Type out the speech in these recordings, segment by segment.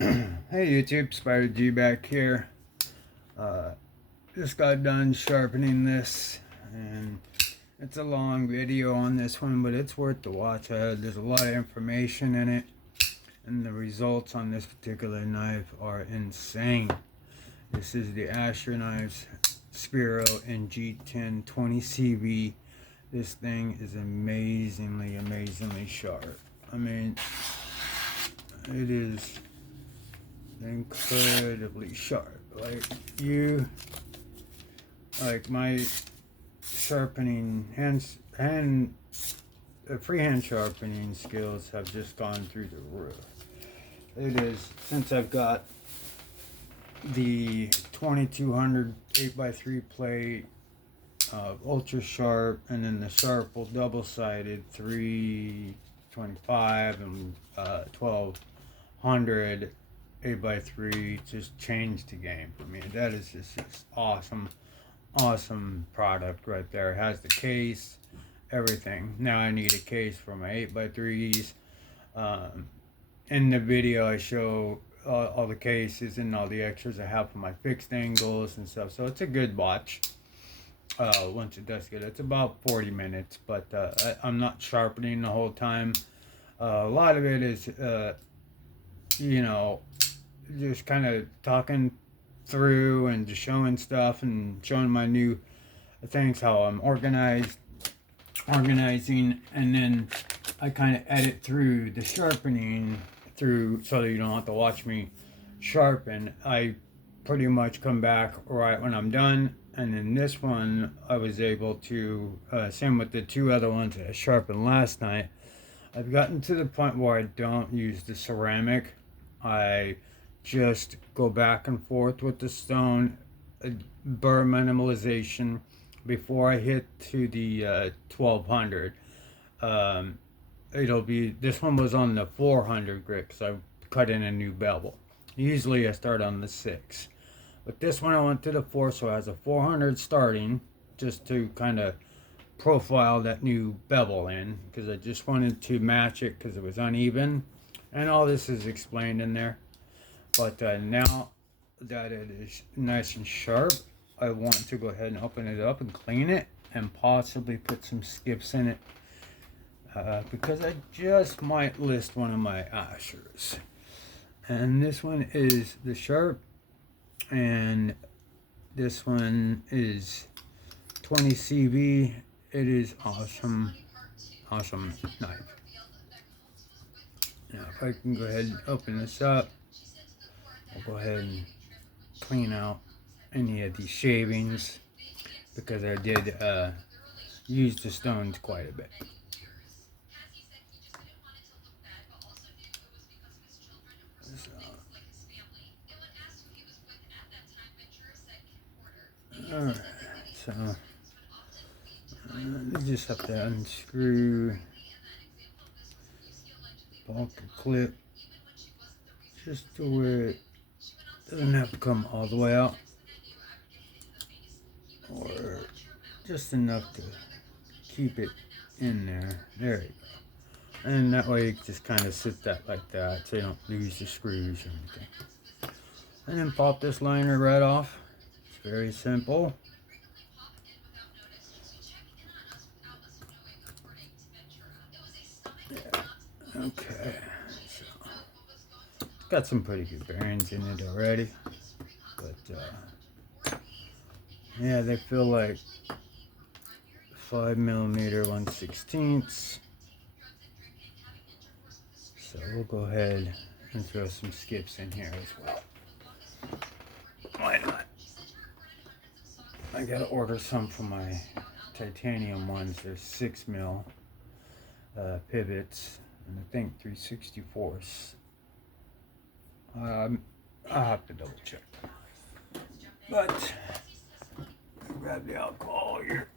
Hey YouTube, Spider G back here. Uh, just got done sharpening this, and it's a long video on this one, but it's worth the watch. There's a lot of information in it, and the results on this particular knife are insane. This is the Asher Knives Spiro in G10 20CV. This thing is amazingly sharp. I mean, it is incredibly sharp. Like my sharpening freehand sharpening skills have just gone through the roof. It is, since I've got the 2200 8x3 plate, ultra sharp, and then the Sharpple double-sided 325 and 1200 8x3 just changed the game for me. That is just awesome product right there. It has the case, everything. Now I need a case for my 8x3s. In the video I show all the cases and all the extras I have for my fixed angles and stuff. So it's a good watch. Once it does get, it's about 40 minutes, but I'm not sharpening the whole time. A lot of it is, just kind of talking through and just showing stuff and showing my new things, how I'm organizing, and then I kind of edit through the sharpening through so that you don't have to watch me sharpen. I pretty much come back right when I'm done, and then this one I was able to, same with the two other ones that I sharpened last night, I've gotten to the point where I don't use the ceramic. I just go back and forth with the stone, burr minimalization before I hit to the 1200. It'll be, this one was on the 400 grit because I cut in a new bevel. Usually I start on the 6, but this one I went to the 4, so it has a 400 starting, just to kind of profile that new bevel in, because I just wanted to match it because it was uneven, and all this is explained in there. But now that it is nice and sharp, I want to go ahead and open it up and clean it and possibly put some skips in it, because I just might list one of my Ashers. And this one is the sharp, and this one is 20 CV. It is awesome knife. Now if I can go ahead and open this up, I'll go ahead and clean out any of these shavings, because I did use the stones quite a bit. Alright, so you just have to unscrew bulk clip just to where it doesn't have to come all the way out, or just enough to keep it in there. There you go. And that way you just kind of sit that like that so you don't lose the screws or anything. And then pop this liner right off. It's very simple. Yeah. Okay, so got some pretty good bearings in it already, but yeah, they feel like 5mm 1/16. So we'll go ahead and throw some skips in here as well. Why not? I gotta order some for my titanium ones. They're 6mm pivots, and I think 3/64. I'll have to double check. But grab the alcohol here.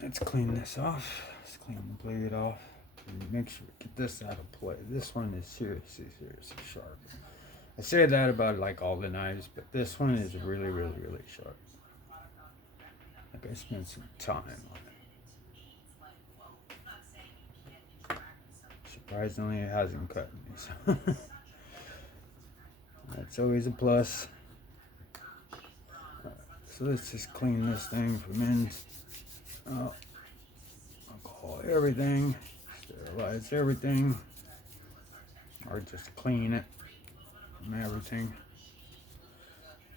Let's clean this off. Let's clean the blade off. And make sure we get this out of play. This one is seriously sharp. I say that about like all the knives, but this one is really sharp. Like I spent some time on it. Surprisingly, it hasn't cut me. So That's always a plus. So let's just clean this thing from in. Alcohol everything, sterilize everything, or just clean it from everything.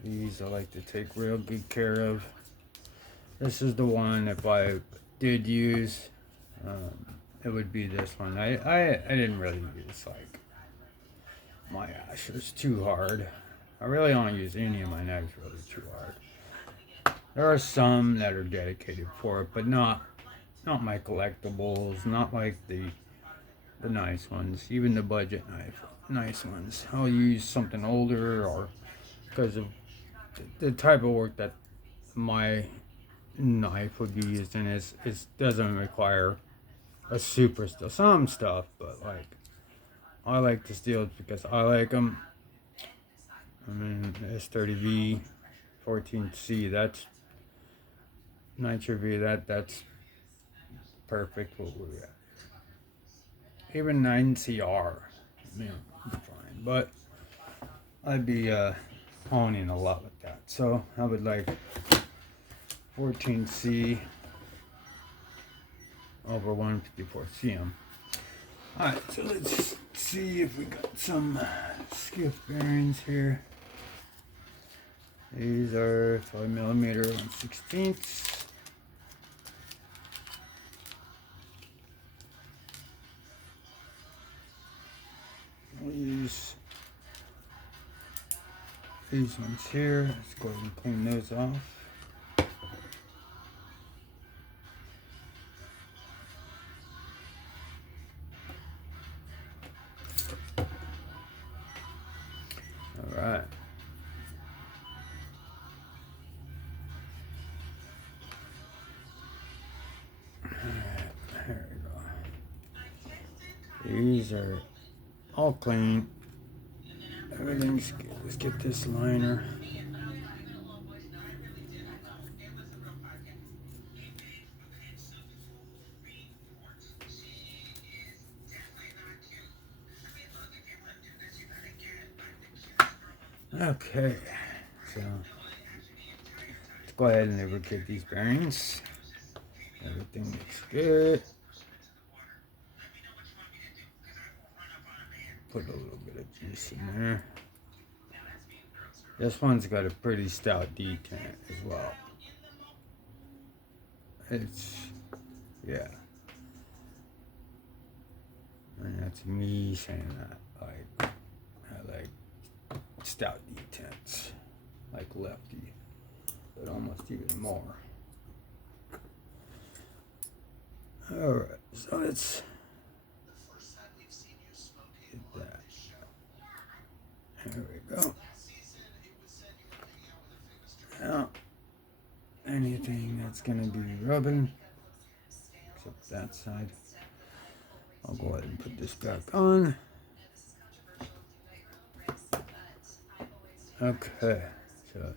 These I like to take real good care of. This is the one, if I did use, it would be this one. I didn't really use like my ashers too hard. I really don't use any of my knives really too hard. There are some that are dedicated for it, but not my collectibles, not like the nice ones, even the budget nice ones. I'll use something older, or because of the type of work that my knife would be used in is doesn't require a super steel. Some stuff, but like I like the steels because I like them. I mean, S30V, 14C, that's Nitro V, that's perfect. What we got. Even 9CR, yeah, fine. But I'd be owning a lot with that. So I would like 14C over 154 CM. Alright, so let's see if we got some SKIFF bearings here. These are 5mm 1/16. We'll use these ones here. Let's go ahead and clean those off. Alright. There we go. These are all clean. Everything's good. Let's get this liner. Okay, so let's go ahead and lubricate these bearings. Everything looks good. Put a little bit of juice in there. This one's got a pretty stout detent as well. It's, yeah. And that's me saying that. Like, I like stout detents. Like Lefty. But almost even more. Alright, so let's get that. There we go. Now, anything that's going to be rubbing, except that side, I'll go ahead and put this back on. Okay, so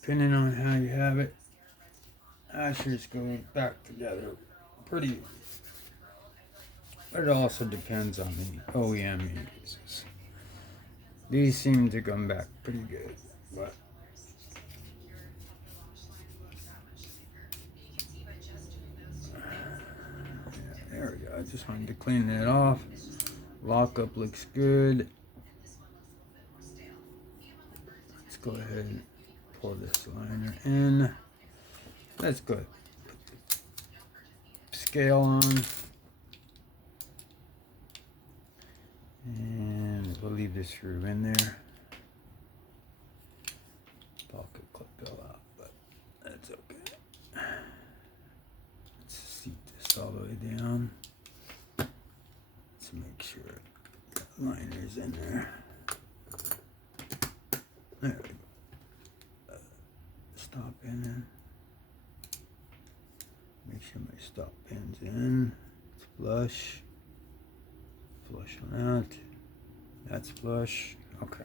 depending on how you have it, ashers go back together pretty, but it also depends on the OEM he uses. These seem to come back pretty good, but yeah, there we go. I just wanted to clean that off. Lockup looks good. Let's go ahead and pour this liner in. That's good. Put the scale on. And we'll leave this screw in there. Pocket clip fell out, but that's okay. Let's seat this all the way down. Let's make sure the liner's in there. There we go. Stop in. Make sure my stop pin's in. It's flush. Flush on out. That's flush. Okay.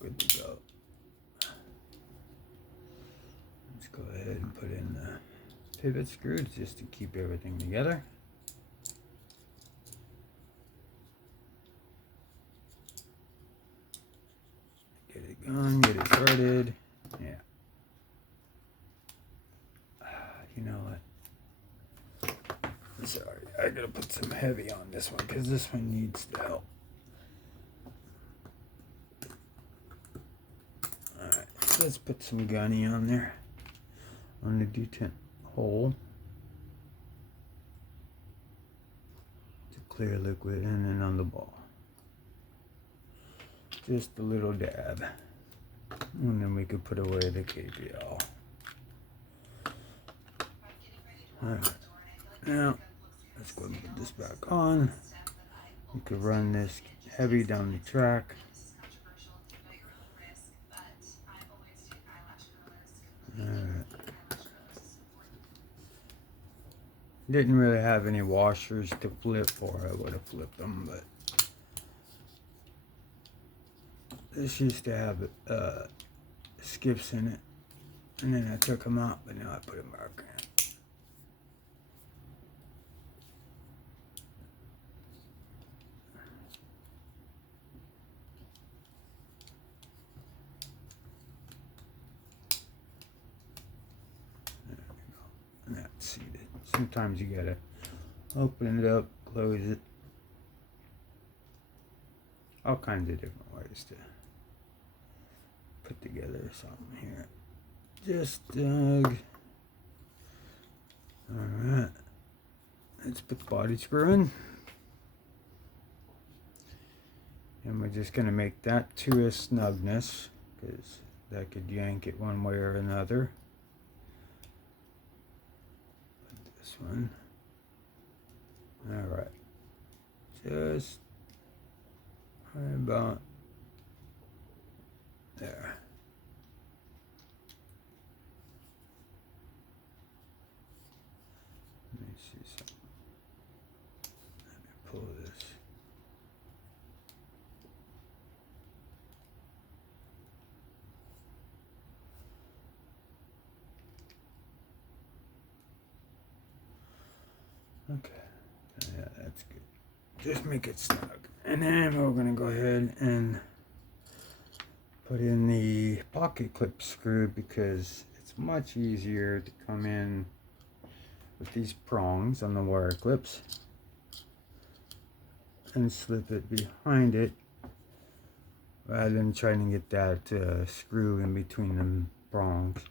Good to go. Let's go ahead and put in the pivot screws just to keep everything together. going, get it started. Yeah. You know what? Sorry, I gotta put some heavy on this one because this one needs the help. Alright, let's put some gunny on there. On the G10 hole. To clear liquid, and then on the ball. Just a little dab. And then we could put away the KPL. Alright. Now, let's go and put this back on. You could run this heavy down the track. Alright. Didn't really have any washers to flip, or I would have flipped them, but this used to have skiffs in it, and then I took them out, but now I put them back in. And that's seated. Sometimes you gotta open it up, close it. All kinds of different ways to put together something here. Just alright. Let's put the body screw in. And we're just gonna make that to a snugness, because that could yank it one way or another. This one. Alright. Just right about there. Let me see something. Let me pull this. Okay, yeah, that's good. Just make it snug. And then we're gonna go ahead and put in the pocket clip screw, because it's much easier to come in with these prongs on the wire clips and slip it behind it, rather than trying to get that screw in between the prongs.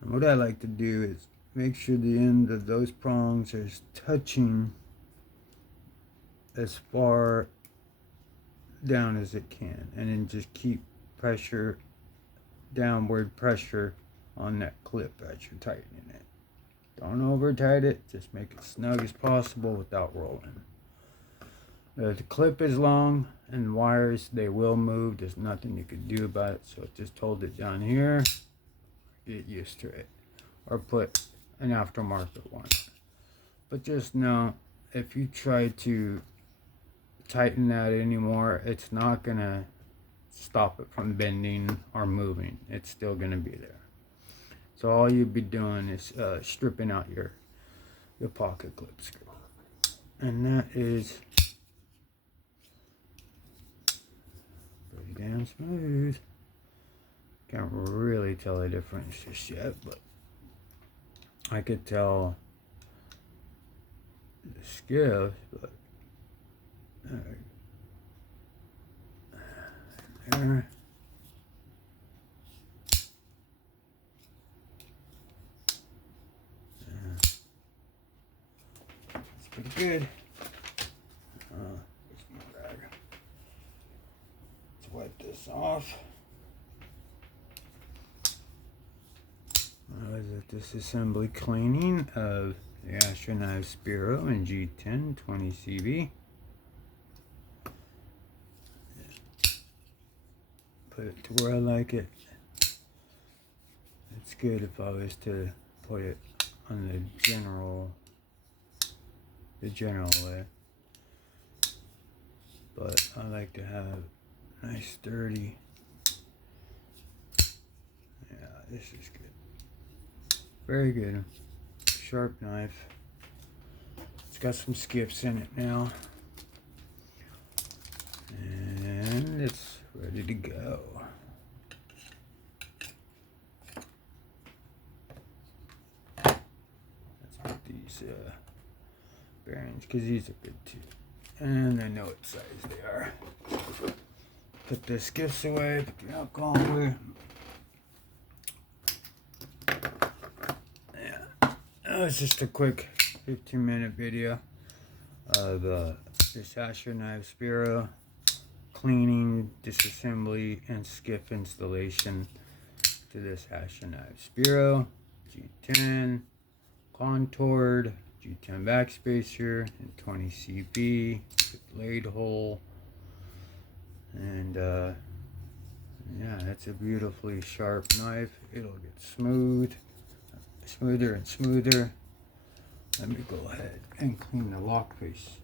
And what I like to do is make sure the end of those prongs is touching as far down as it can, and then just keep pressure, downward pressure on that clip as you're tightening it. Don't over tight it, just make it snug as possible without rolling. The clip is long, and wires, they will move. There's nothing you can do about it, so just hold it down here, get used to it, or put an aftermarket one. But just know, if you try to tighten that anymore, it's not gonna stop it from bending or moving. It's still gonna be there. So all you'd be doing is stripping out your pocket clip screw, and that is pretty damn smooth. Can't really tell the difference just yet, but I could tell the skiff, but there. It's pretty good. Where's my rag? Let's wipe this off. Disassembly cleaning of the Astronaut Spiro and G10 20 CV. Put it to where I like it. It's good if I was to put it on the general way, but I like to have nice sturdy. Yeah, this is good. Very good. Sharp knife. It's got some skiffs in it now, and it's ready to go. these bearings, because these are good too. And I know what size they are. Put the skiffs away, put the alcohol away. Yeah, that was just a quick 15-minute video of this Asher knife Spiro cleaning, disassembly, and skiff installation to this Asher knife Spiro G10 contoured G10 backspacer and 20 CB with blade hole, and yeah, it's a beautifully sharp knife. It'll get smoother and smoother. Let me go ahead and clean the lock face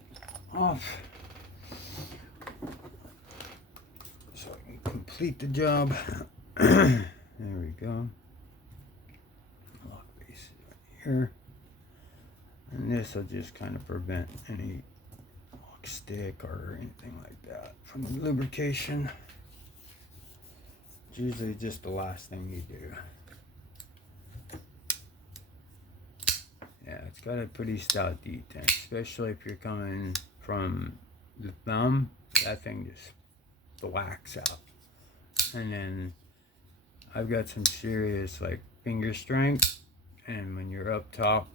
off so I can complete the job. There we go. Lock face right here. And this will just kind of prevent any lock stick or anything like that from the lubrication. It's usually just the last thing you do. Yeah, it's got a pretty stout G10, especially if you're coming from the thumb. That thing just blacks out. And then I've got some serious like finger strength, and when you're up top,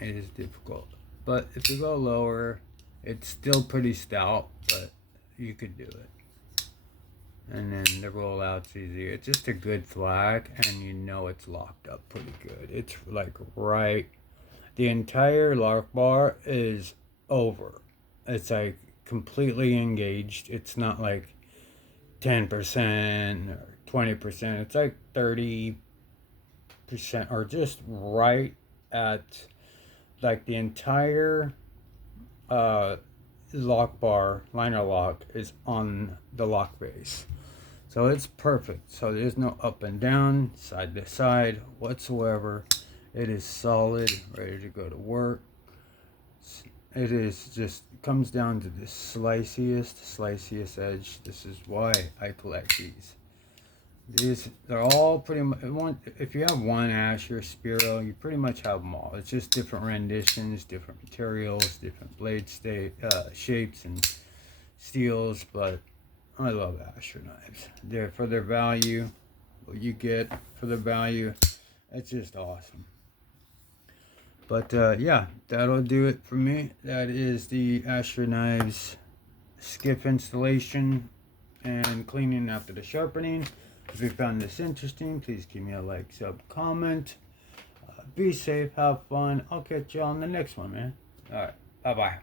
it is difficult. But if you go lower, it's still pretty stout, but you could do it. And then the rollout's easy. It's just a good flag, and you know it's locked up pretty good. It's like right, the entire lock bar is over. It's like completely engaged. It's not like 10% or 20%. It's like 30% or just right at, like, the entire lock bar, liner lock, is on the lock base. So it's perfect. So there's no up and down, side to side whatsoever. It is solid, ready to go to work. It is just, comes down to the sliciest edge. This is why I collect these. They're all pretty much one. If you have one Asher Spiro, you pretty much have them all. It's just different renditions, different materials, different blade shapes and steels. But I love Asher knives. They're, for their value, what you get for the value, it's just awesome. But yeah, that'll do it for me. That is the Asher knives skiff installation and cleaning after the sharpening. If you found this interesting, please give me a like, sub, comment. Be safe, have fun. I'll catch you on the next one, man. All right, bye-bye.